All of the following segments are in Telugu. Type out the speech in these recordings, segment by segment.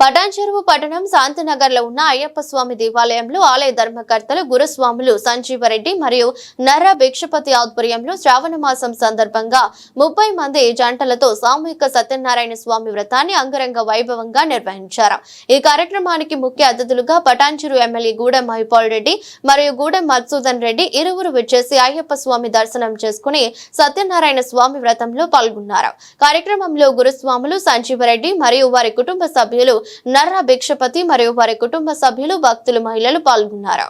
పటాన్చెరువు పట్టణం శాంతినగర్లో ఉన్న అయ్యప్ప స్వామి దేవాలయంలో ఆలయ ధర్మకర్తలు గురుస్వాములు సంజీవరెడ్డి మరియు నర్ర భిక్షపతి ఆధ్వర్యంలో శ్రావణ మాసం సందర్భంగా ముప్పై మంది జంటలతో సామూహిక సత్యనారాయణ స్వామి వ్రతాన్ని అంగరంగ వైభవంగా నిర్వహించారు. ఈ కార్యక్రమానికి ముఖ్య అతిథులుగా పటాన్చెరు ఎమ్మెల్యే గూడెం మహిపాల్ రెడ్డి మరియు గూడెం మధుసూదన్ రెడ్డి ఇరువురు విచ్చేసి అయ్యప్ప స్వామి దర్శనం చేసుకుని సత్యనారాయణ స్వామి వ్రతంలో పాల్గొన్నారు. కార్యక్రమంలో గురుస్వాములు సంజీవరెడ్డి మరియు వారి కుటుంబ సభ్యులు నర్ర భిక్షపతి మరియు వారి కుటుంబ సభ్యులు భక్తులు మహిళలు పాల్గొన్నారు?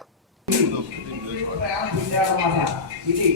ఇది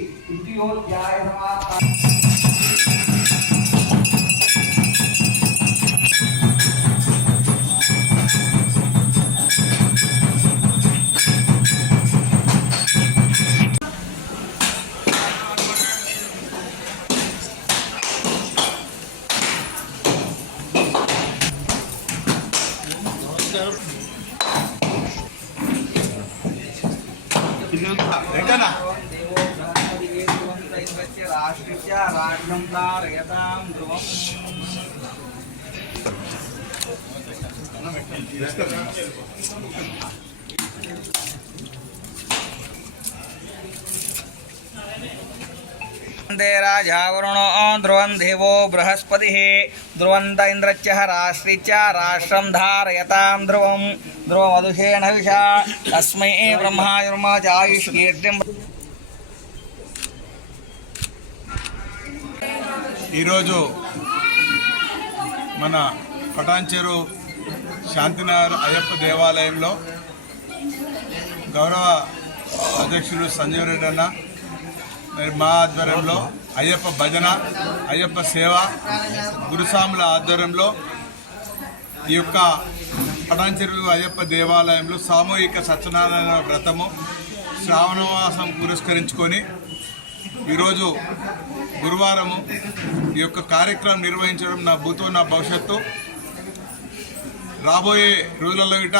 ఉద్యోగాయ సమాప్త రాష్ట్రీయ రాజ్యం తారయతాం ధ్రువం వందే రాజావరుణో ధ్రువం ధ్రువంత ఇంద్రచ్చ రాశ్రిచ్చ రాష్ట్రం ధారయతాం ధ్రువం ధ్రువమధుషేణ విషా తస్మై బ్రహ్మాయుర్మాచాయుష్ కీర్తిం ఈరోజు మన పటాన్చెరు శాంతినగర్ అయ్యప్ప దేవాలయంలో గౌరవ అధ్యక్షుడు సంజీవ్ రెడ్డి అన్న మరి మా ఆధ్వర్యంలో అయ్యప్ప భజన అయ్యప్ప సేవ గురుస్వాముల ఆధ్వర్యంలో ఈ యొక్క పటాంచెరువు అయ్యప్ప దేవాలయంలో సామూహిక సత్యనారాయణ వ్రతము శ్రావణవాసం పురస్కరించుకొని ఈరోజు గురువారము ఈ యొక్క కార్యక్రమం నిర్వహించడం నా భూతో నా భవిష్యత్తు. రాబోయే రోజులలో గిట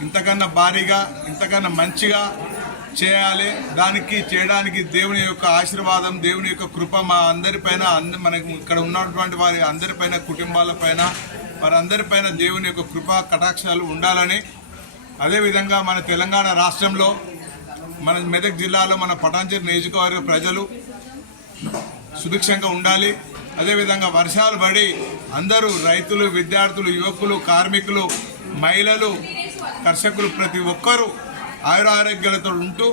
ఇంతకన్నా భారీగా ఇంతకన్నా మంచిగా చేయాలి. దానికి చేయడానికి దేవుని యొక్క ఆశీర్వాదం దేవుని యొక్క కృప మా అందరిపైన అంద మనకు ఇక్కడ ఉన్నటువంటి వారి అందరిపైన కుటుంబాలపైన వారందరిపైన దేవుని యొక్క కృప కటాక్షాలు ఉండాలని. అదేవిధంగా మన తెలంగాణ రాష్ట్రంలో మన మెదక్ జిల్లాలో మన పటాంజలి నియోజకవర్గ ప్రజలు సుభిక్షంగా ఉండాలి. అదేవిధంగా వర్షాలు పడి అందరూ రైతులు విద్యార్థులు యువకులు కార్మికులు మహిళలు కర్షకులు ప్రతి ఒక్కరూ ఆయురారోగ్యాలతో ఉంటూ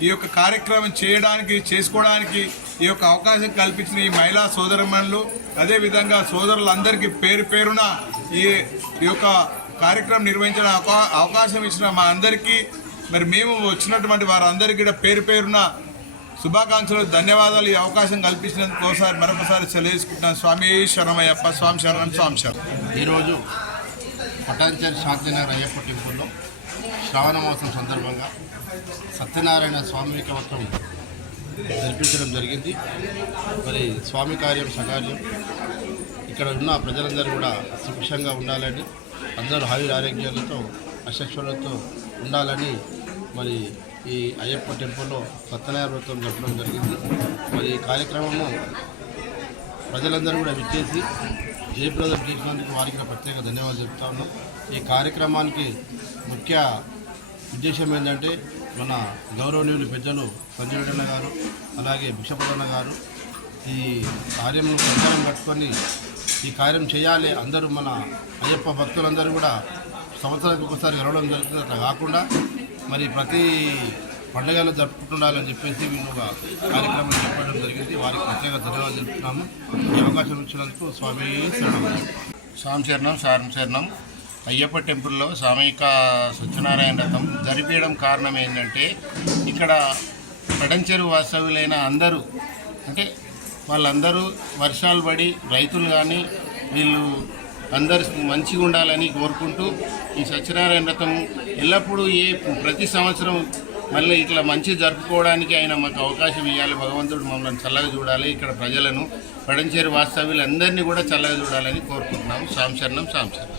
ఈ యొక్క కార్యక్రమం చేయడానికి చేసుకోవడానికి ఈ యొక్క అవకాశం కల్పించిన ఈ మహిళా సోదరమణులు అదేవిధంగా సోదరులందరికీ పేరు పేరున ఈ ఈ యొక్క కార్యక్రమం నిర్వహించిన అవకా- అవకాశం ఇచ్చిన మా అందరికీ మరి మేము వచ్చినటువంటి వారందరికీ కూడా పేరు పేరున శుభాకాంక్షలు ధన్యవాదాలు ఈ అవకాశం కల్పించినందుకు ఒకసారి మరొకసారి తెలియజేసుకుంటున్నాను స్వామి శరణమయ్యప్ప స్వామి శరణం స్వామి శరణం. ఈరోజు పటాన్చర్ శాంతినగర్ అయ్యప్ప టెంపుల్ శ్రావణ మాసం సందర్భంగా సత్యనారాయణ స్వామి కవత్వం జరిపించడం జరిగింది. మరి స్వామి కార్యం సకార్యం ఇక్కడ ఉన్న ప్రజలందరూ కూడా సుభిక్షంగా ఉండాలని అందరూ ఆయుర ఆరోగ్యాలతో అశక్షులతో ఉండాలని మరి ఈ అయ్యప్ప టెంపుల్లో సత్యనారాయణ వ్రతం జరపడం జరిగింది. మరి ఈ కార్యక్రమము ప్రజలందరూ కూడా విచ్చేసి జయప్రదం చేసినందుకు వారికి ప్రత్యేక ధన్యవాదాలు చెప్తా ఉన్నాం. ఈ కార్యక్రమానికి ముఖ్య ఉద్దేశం ఏంటంటే మన గౌరవనీయులు పెద్దలు సంజయ్ అన్న గారు అలాగే భిక్షపదన్న గారు ఈ కార్యమును ప్రచారం కట్టుకొని ఈ కార్యం చేయాలి. అందరూ మన అయ్యప్ప భక్తులందరూ కూడా సంవత్సరానికి ఒకసారి గెలవడం జరుగుతుంది. అట్లా కాకుండా మరి ప్రతి పండుగలు జరుపుకుంటుండాలని చెప్పేసి వీళ్ళు ఒక కార్యక్రమం చెప్పడం జరిగింది. వారికి ప్రత్యేక ధన్యవాదాలు చెప్తున్నాము. ఈ అవకాశం ఇచ్చినందుకు స్వామి శరణం. స్వామి శరణం సారం శరణం. అయ్యప్ప టెంపుల్లో సామూహిక సత్యనారాయణ రథం జరిపించడం కారణం ఏంటంటే ఇక్కడ పెడంచెరు వాస్తవులైన అందరూ అంటే వాళ్ళందరూ వర్షాలు పడి రైతులు కానీ వీళ్ళు అందరు మంచిగా ఉండాలని కోరుకుంటూ ఈ సత్యనారాయణ వ్రతం ఎల్లప్పుడూ ఏ ప్రతి సంవత్సరం మళ్ళీ ఇట్లా మంచి జరుపుకోవడానికి ఆయన మాకు అవకాశం ఇవ్వాలి భగవంతుడు మమ్మల్ని చల్లగా చూడాలి. ఇక్కడ ప్రజలను పడంచేరు వాస్తవ్యులందరినీ కూడా చల్లగా చూడాలని కోరుకుంటున్నాము. సాంశరణం సాంశరణం.